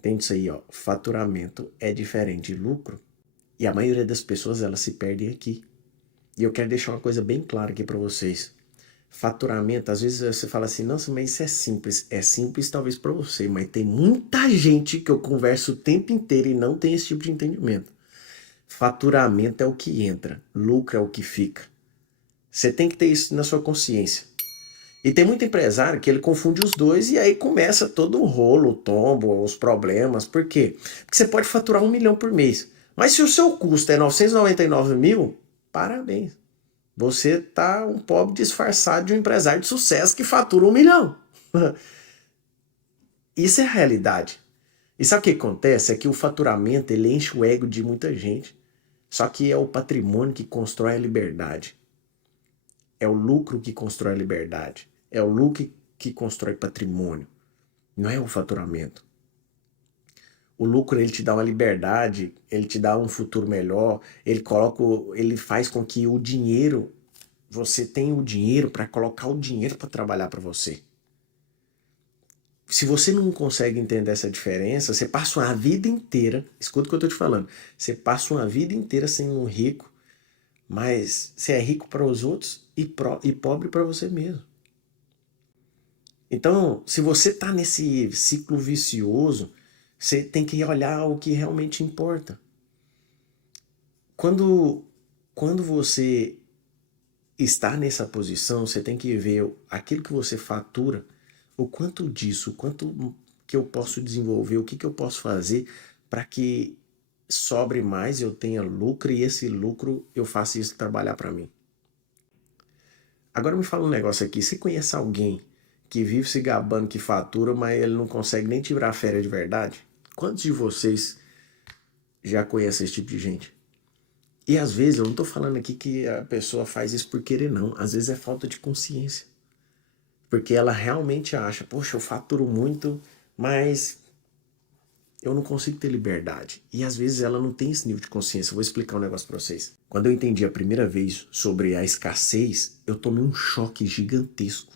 Entende isso aí, ó? Faturamento é diferente de lucro e a maioria das pessoas elas se perdem aqui. E eu quero deixar uma coisa bem clara aqui para vocês. Faturamento, às vezes você fala assim, nossa, mas isso é simples. É simples talvez para você, mas tem muita gente que eu converso o tempo inteiro e não tem esse tipo de entendimento. Faturamento é o que entra, lucro é o que fica. Você tem que ter isso na sua consciência. E tem muito empresário que ele confunde os dois e aí começa todo o rolo, o tombo, os problemas. Por quê? Porque você pode faturar 1 milhão por mês. Mas se o seu custo é 999 mil, parabéns. Você tá um pobre disfarçado de um empresário de sucesso que fatura 1 milhão. Isso é a realidade. E sabe o que acontece? É que o faturamento ele enche o ego de muita gente. Só que é o patrimônio que constrói a liberdade. É o lucro que constrói a liberdade. É o lucro que constrói patrimônio. Não é o faturamento. O lucro ele te dá uma liberdade, ele te dá um futuro melhor, ele faz com que o dinheiro, você tenha o dinheiro para colocar o dinheiro para trabalhar para você. Se você não consegue entender essa diferença, você passa uma vida inteira, escuta o que eu estou te falando, você passa uma vida inteira sendo rico, mas você é rico para os outros e pobre para você mesmo. Então, se você está nesse ciclo vicioso, você tem que olhar o que realmente importa. Quando você está nessa posição, você tem que ver aquilo que você fatura, o quanto disso, o quanto que eu posso desenvolver, o que eu posso fazer para que sobre mais, eu tenha lucro e esse lucro eu faça isso trabalhar para mim. Agora me fala um negócio aqui, você conhece alguém que vive se gabando que fatura, mas ele não consegue nem tirar férias de verdade? Quantos de vocês já conhecem esse tipo de gente? E às vezes, eu não tô falando aqui que a pessoa faz isso por querer não, às vezes é falta de consciência. Porque ela realmente acha, poxa, eu faturo muito, mas eu não consigo ter liberdade. E às vezes ela não tem esse nível de consciência. Eu vou explicar um negócio para vocês. Quando eu entendi a primeira vez sobre a escassez, eu tomei um choque gigantesco.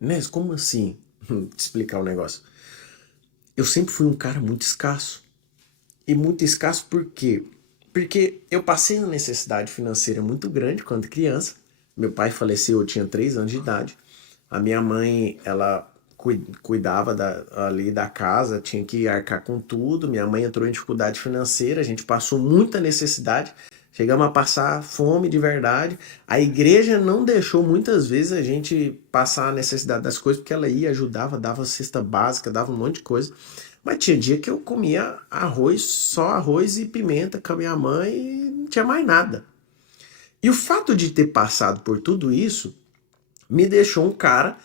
Né? Como assim? Te explicar o negócio. Eu sempre fui um cara muito escasso. E muito escasso por quê? Porque eu passei uma necessidade financeira muito grande quando criança. Meu pai faleceu, eu tinha 3 anos de idade. A minha mãe, ela cuidava ali da casa, tinha que arcar com tudo. Minha mãe entrou em dificuldade financeira, a gente passou muita necessidade. Chegamos a passar fome de verdade. A igreja não deixou muitas vezes a gente passar a necessidade das coisas, porque ela ia, ajudava, dava cesta básica, dava um monte de coisa. Mas tinha dia que eu comia arroz, só arroz e pimenta com a minha mãe e não tinha mais nada. E o fato de ter passado por tudo isso me deixou um cara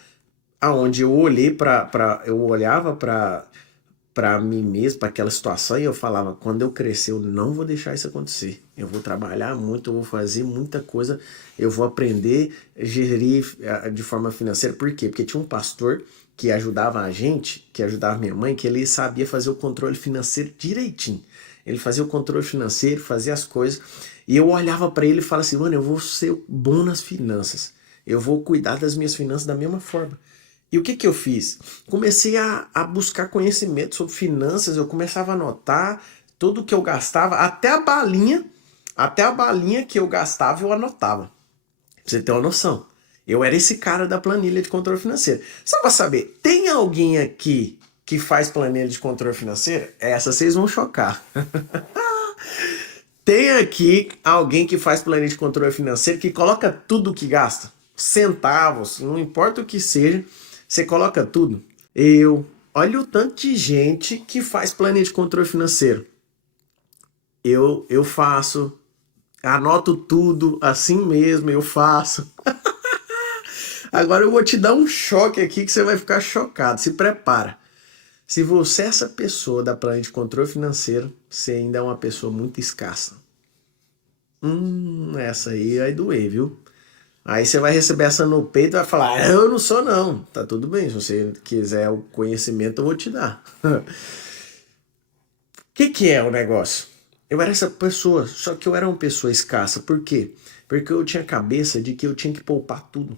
aonde eu olhava para mim mesmo, para aquela situação e eu falava, quando eu crescer eu não vou deixar isso acontecer. Eu vou trabalhar muito, eu vou fazer muita coisa, eu vou aprender a gerir de forma financeira. Por quê? Porque tinha um pastor que ajudava a gente, que ajudava minha mãe, que ele sabia fazer o controle financeiro direitinho. Ele fazia o controle financeiro, fazia as coisas, e eu olhava para ele e falava assim, mano, eu vou ser bom nas finanças. Eu vou cuidar das minhas finanças da mesma forma. E o que eu fiz? Comecei a buscar conhecimento sobre finanças, eu começava a anotar tudo que eu gastava, até a balinha que eu gastava eu anotava. Pra você ter uma noção. Eu era esse cara da planilha de controle financeiro. Só pra saber, tem alguém aqui que faz planilha de controle financeiro? Essa vocês vão chocar. Tem aqui alguém que faz planilha de controle financeiro que coloca tudo que gasta? Centavos, não importa o que seja, você coloca tudo. Olha o tanto de gente que faz planilha de controle financeiro. Eu faço, anoto tudo assim mesmo, eu faço. Agora eu vou te dar um choque aqui que você vai ficar chocado. Se prepara. Se você é essa pessoa da planilha de controle financeiro, você ainda é uma pessoa muito escassa. Essa aí vai doer, viu? Aí você vai receber essa no peito e vai falar, eu não sou não. Tá tudo bem, se você quiser o conhecimento eu vou te dar. O que é o negócio? Eu era essa pessoa, só que eu era uma pessoa escassa. Por quê? Porque eu tinha a cabeça de que eu tinha que poupar tudo.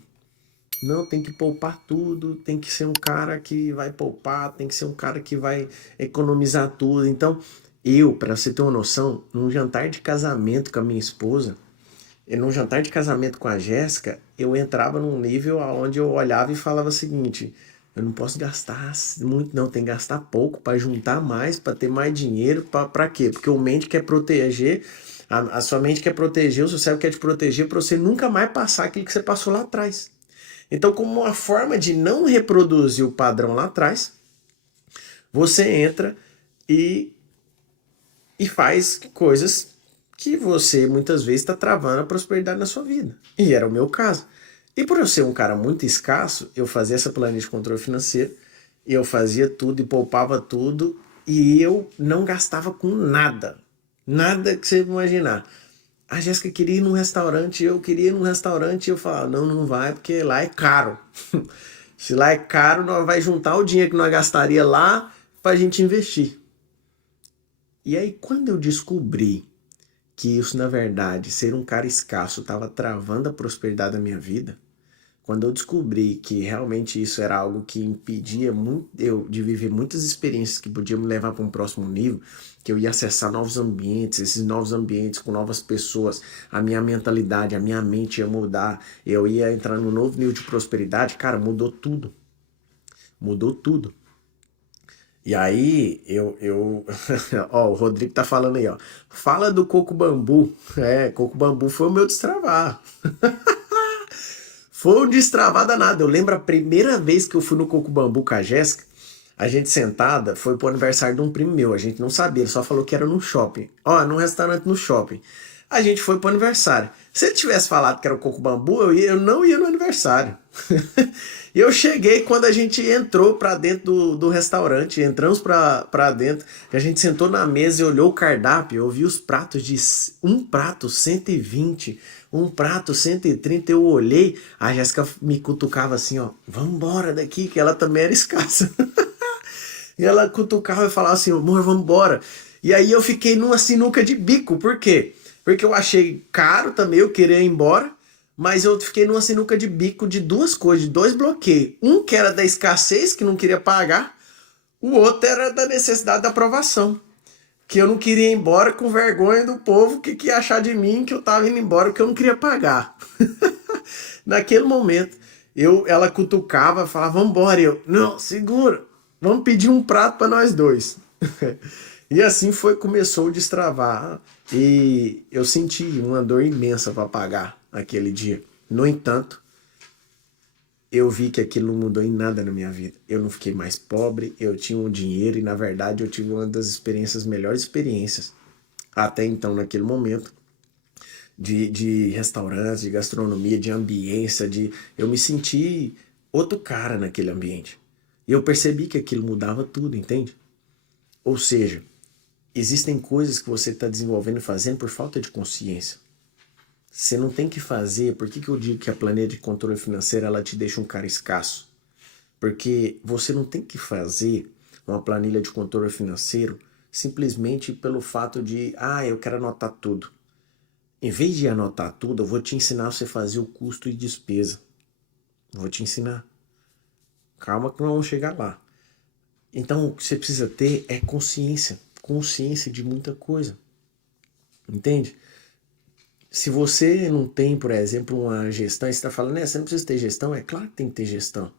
Não, tem que poupar tudo, tem que ser um cara que vai poupar, tem que ser um cara que vai economizar tudo. Então, para você ter uma noção, num jantar de casamento com a minha esposa, num jantar de casamento com a Jéssica, eu entrava num nível onde eu olhava e falava o seguinte: eu não posso gastar muito, não, tem que gastar pouco para juntar mais, para ter mais dinheiro, para quê? Porque o mente quer proteger, a sua mente quer proteger, o seu cérebro quer te proteger para você nunca mais passar aquilo que você passou lá atrás. Então, como uma forma de não reproduzir o padrão lá atrás, você entra e, e faz coisas que você muitas vezes está travando a prosperidade na sua vida. E era o meu caso. E por eu ser um cara muito escasso, eu fazia essa planilha de controle financeiro, eu fazia tudo e poupava tudo, e eu não gastava com nada. Nada que você imaginar. A Jéssica queria ir num restaurante, eu queria ir num restaurante, e eu falava, não, não vai, porque lá é caro. Se lá é caro, nós vai juntar o dinheiro que nós gastaria lá pra gente investir. E aí, quando eu descobri que isso, na verdade, ser um cara escasso estava travando a prosperidade da minha vida, quando eu descobri que realmente isso era algo que impedia muito eu de viver muitas experiências que podiam me levar para um próximo nível, que eu ia acessar novos ambientes, esses novos ambientes com novas pessoas, a minha mentalidade, a minha mente ia mudar, eu ia entrar num novo nível de prosperidade, cara, mudou tudo. Mudou tudo. E aí, ó, o Rodrigo tá falando aí, ó. Fala do coco bambu. É, coco bambu foi o meu destravar. Foi um destravar danado. Eu lembro a primeira vez que eu fui no coco bambu com a Jéssica, a gente sentada, foi pro aniversário de um primo meu. A gente não sabia, ele só falou que era no shopping. Ó, num restaurante no shopping. A gente foi pro aniversário. Se ele tivesse falado que era o coco bambu, eu não ia no aniversário. E eu cheguei quando a gente entrou pra dentro do restaurante, entramos pra dentro, a gente sentou na mesa e olhou o cardápio, eu vi os pratos de um prato 120, um prato 130, eu olhei, a Jéssica me cutucava assim, ó, vamos embora daqui, que ela também era escassa. E ela cutucava e falava assim, amor, vamos embora. E aí eu fiquei numa sinuca de bico, por quê? Porque eu achei caro também, eu queria ir embora, mas eu fiquei numa sinuca de bico de duas coisas, de dois bloqueios. Um que era da escassez, que não queria pagar, o outro era da necessidade da aprovação. Que eu não queria ir embora com vergonha do povo que ia achar de mim que eu tava indo embora porque eu não queria pagar. Naquele momento, ela cutucava, falava, vamos embora. Eu, não, segura, vamos pedir um prato para nós dois. E assim foi, começou a destravar. E eu senti uma dor imensa para pagar aquele dia. No entanto, eu vi que aquilo não mudou em nada na minha vida. Eu não fiquei mais pobre, eu tinha um dinheiro e, na verdade, eu tive uma das experiências, melhores experiências, até então, naquele momento, de restaurantes, de gastronomia, de ambiência, eu me senti outro cara naquele ambiente. E eu percebi que aquilo mudava tudo, entende? Ou seja, existem coisas que você está desenvolvendo e fazendo por falta de consciência. Você não tem que fazer. Por que eu digo que a planilha de controle financeiro ela te deixa um cara escasso? Porque você não tem que fazer uma planilha de controle financeiro simplesmente pelo fato de, eu quero anotar tudo. Em vez de anotar tudo, eu vou te ensinar a você fazer o custo e despesa. Vou te ensinar. Calma que nós vamos chegar lá. Então, o que você precisa ter é consciência. Consciência de muita coisa. Entende? Se você não tem, por exemplo, uma gestão, você está falando, você não precisa ter gestão? É claro que tem que ter gestão.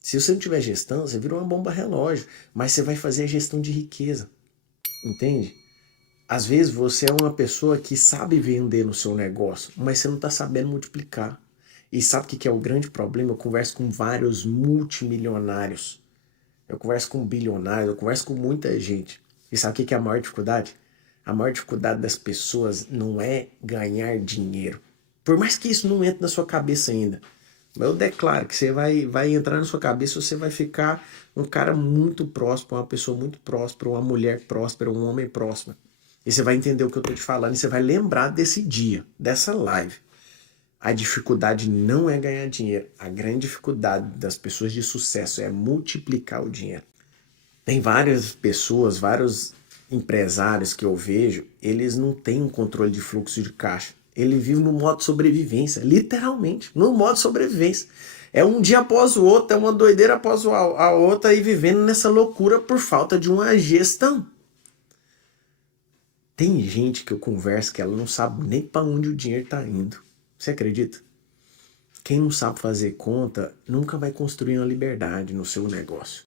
Se você não tiver gestão, você vira uma bomba relógio, mas você vai fazer a gestão de riqueza. Entende? Às vezes você é uma pessoa que sabe vender no seu negócio, mas você não está sabendo multiplicar. E sabe o que é o grande problema? Eu converso com vários multimilionários. Eu converso com bilionários, eu converso com muita gente. E sabe o que é a maior dificuldade? A maior dificuldade das pessoas não é ganhar dinheiro. Por mais que isso não entre na sua cabeça ainda. Mas eu declaro que você vai entrar na sua cabeça, você vai ficar um cara muito próspero, uma pessoa muito próspera, uma mulher próspera, um homem próspero. E você vai entender o que eu estou te falando e você vai lembrar desse dia, dessa live. A dificuldade não é ganhar dinheiro. A grande dificuldade das pessoas de sucesso é multiplicar o dinheiro. Tem várias pessoas, vários empresários que eu vejo, eles não têm um controle de fluxo de caixa. Ele vive no modo sobrevivência, literalmente, no modo sobrevivência. É um dia após o outro, é uma doideira após a outra e vivendo nessa loucura por falta de uma gestão. Tem gente que eu converso que ela não sabe nem para onde o dinheiro está indo. Você acredita? Quem não sabe fazer conta nunca vai construir uma liberdade no seu negócio.